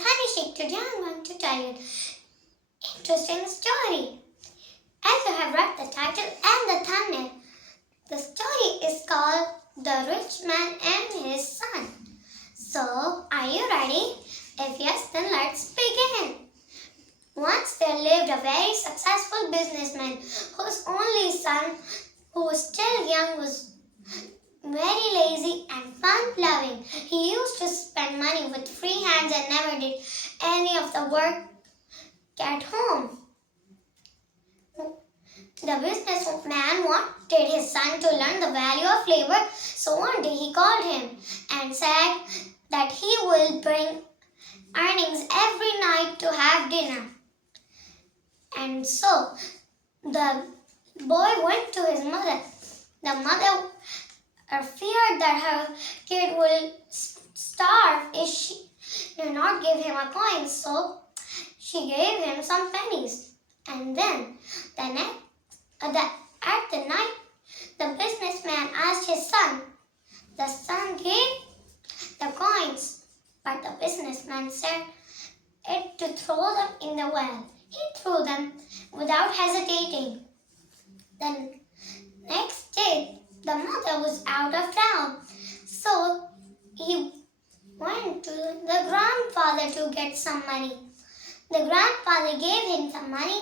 Haniya. Today I'm going to tell you an interesting story. As you have read the title and the thumbnail, the story is called The Rich Man and His Son. So, are you ready? If yes, then let's begin. Once there lived a very successful businessman whose only son, who was still young, was very lazy and fun-loving. He used to spend money with free hands and never did any of the work at home. The businessman wanted his son to learn the value of labor, so one day he called him and said that he will bring earnings every night to have dinner. And so the boy went to his mother. The mother feared that her kid will starve if she did not give him a coin, so she gave him some pennies. And then at the night, the businessman asked his son. The son gave the coins, but the businessman said it to throw them in the well. He threw them without hesitating. The next day, the mother was out of town, so he went to the grandfather to get some money. The grandfather gave him some money,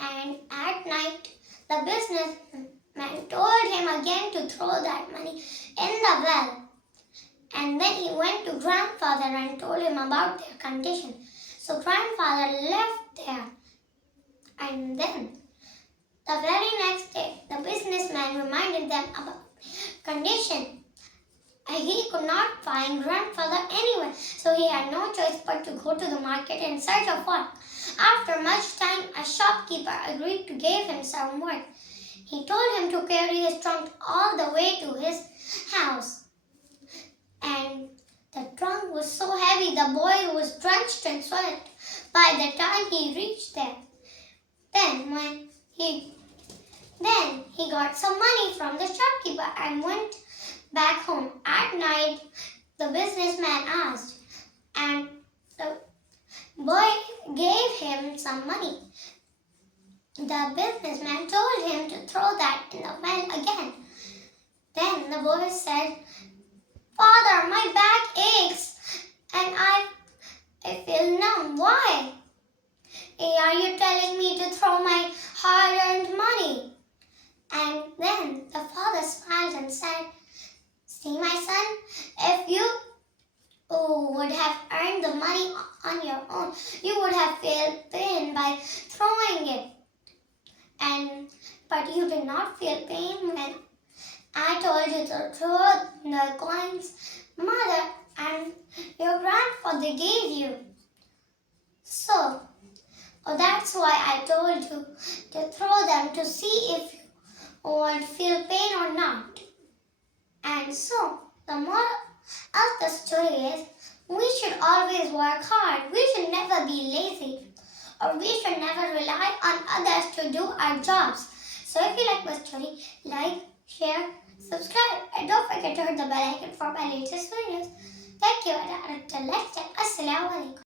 and at night, the businessman told him again to throw that money in the well. And then he went to grandfather and told him about their condition. So grandfather left there. And then the very next day, the businessman reminded them about condition. He could not find grandfather anywhere, so he had no choice but to go to the market in search of work. After much time, a shopkeeper agreed to give him some work. He told him to carry his trunk all the way to his house. And the trunk was so heavy, the boy was drenched in sweat by the time he reached there. Then he got some money from the shopkeeper and went back home. At night, the businessman asked, and the boy gave him some money. The businessman told him to throw that in the well again. Then the boy said, "Father, my back aches and I feel numb. Why? Are you telling me to throw my hard-earned money?" And then the father smiled and said, "See, my son, if you would have earned the money on your own, you would have felt pain by throwing it. But you did not feel pain when I told you to throw the coins mother and your grandfather gave you. So, that's why I told you to throw them to see if you would feel pain or not." And so, the moral of the story is, we should always work hard. We should never be lazy, or we should never rely on others to do our jobs. So if you like my story, like, share, subscribe, and don't forget to hit the bell icon for my latest videos. Thank you, and until next time, Assalamu alaikum.